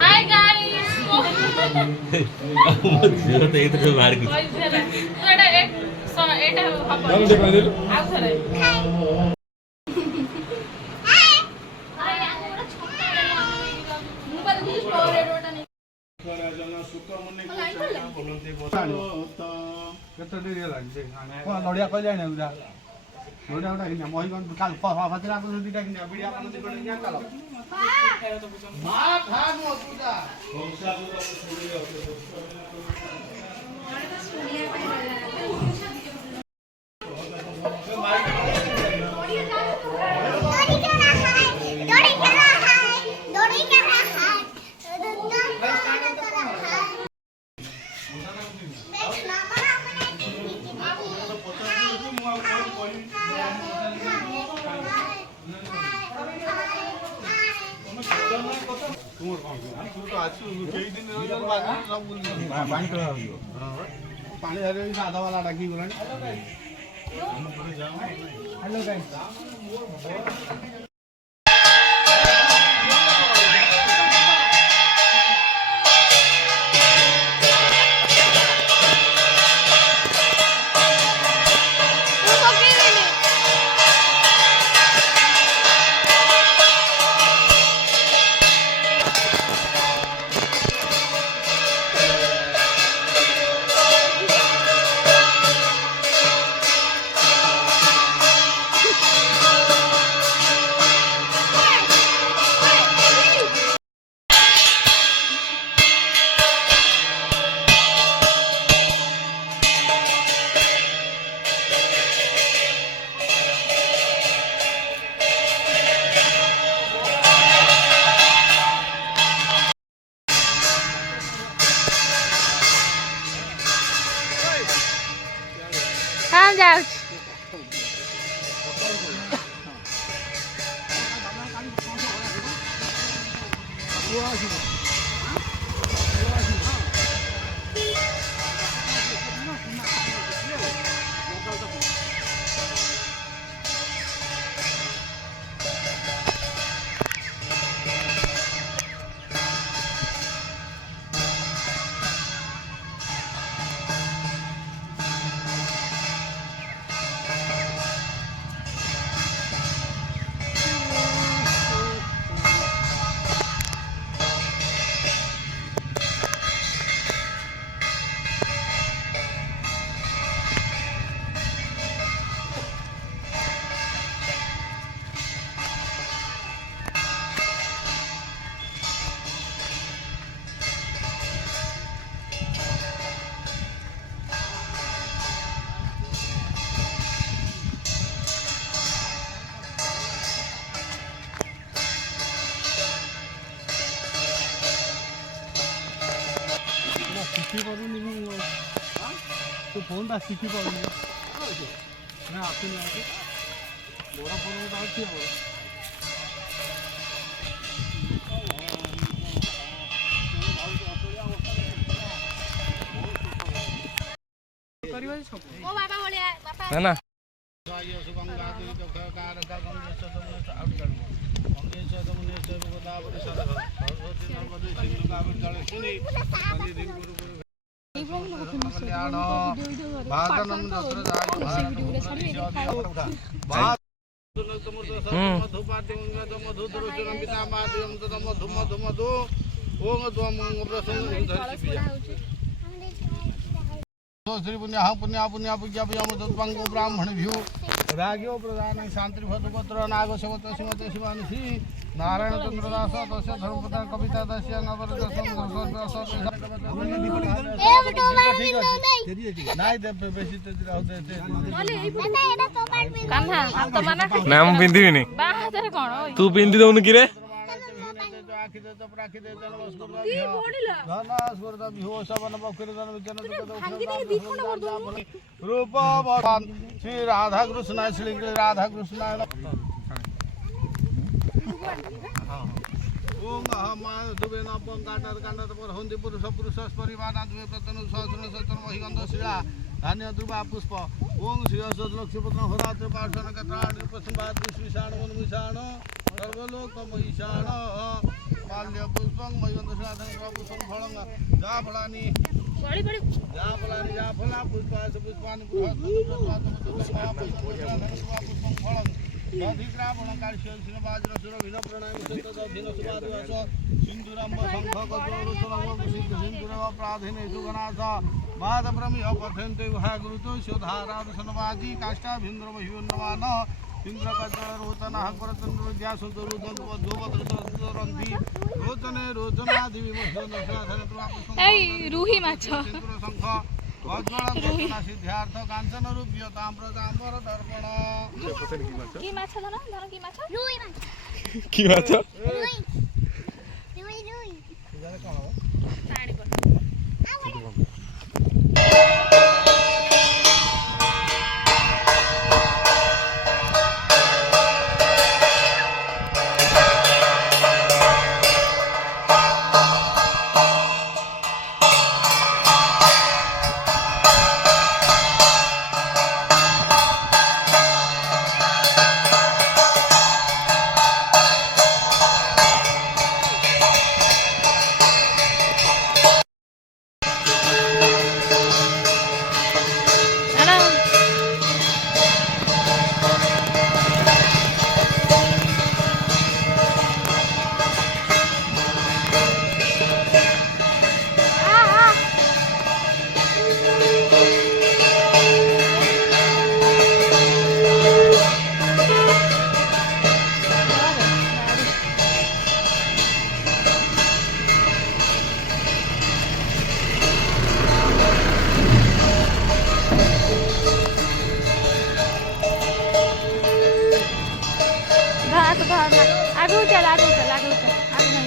hi guys झील तो ये बाहर की एटा हबो आउ थरे नड़िया कहले नड़िया गोटा महिगंज काल फातिरा दुईटा किनिया बिड़िया चल पानी आधा वाला डाकी हेलो गाइस कहाँ जाऊ तो फोन टा सीखी पाऊँ मैं आपसे नहीं बोरा फोन में डाल दिया ना ना श्री पुण्य पुण्य पुण्य पूज्य पूजा ब्राह्मण भ्यू राग्यो प्रधान शांति भद्रपत्र नाग सेवत श्रीमती शिवानी नारायण चंद्र दास तस्य धर्मपत्र कविता दस्य नवर दर्शन ना मु पिंधिबिनी तू पिंधि दउनु कि रे रूप श्री राधा कृष्ण श्री राधा कृष्ण ओम अहमान दुबेना पंकाटर कांडत पर होंदि पुरुष पुरुष परिवार दुबे प्रतनु सहस्र सहस्र महिगंध श्रीला धान्य द्रुवा पुष्प ओम श्री असद लक्ष्मीपत्र होरात्र पाठन कत्राण पश्चिमाद विश्विषाण वनमिषाण सर्वलोक महिषाण माल्य पुष्पं मयंत साधन पुष्पं फलं जा फलानि पुष्पास पुष्पानि पुष्पं फलं अधिग्रामणं कार्श्य श्रीवाज्र सुरभिन प्रणाम सत्तदधिन सुवादिवास सिंधुरंब शंख गजोरुतरव सिद्ध सिंधुरव प्राधिने सुगनाथ माधप्रमिह पठन्ते भागृतो शोधाराध सनवाजी काष्ठाभिन्द्र महिवन्नमान इंद्रकजरोचन हंकरचंद्र ज्ञासुतरुदन जोवद्रुतरंधि रोचने रोचनादि विमोचन रूही माछ सिंधुर शंख वज्रदर्शन सिद्धार्थ कांचन रूप्य ताम्र ताम्र दर्पण की माछ धन धन की माछ কি মাছ पानी पर आगू चल आगू चल आगू चल आगू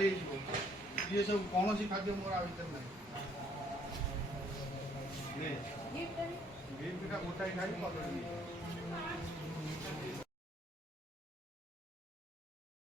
नहीं ये सब कौन सी खाद्य मोर आ भीतर नहीं ଗିଫ୍ଟ ଟା ଗୋଟାଇ ଖାଇ କଦଳୀ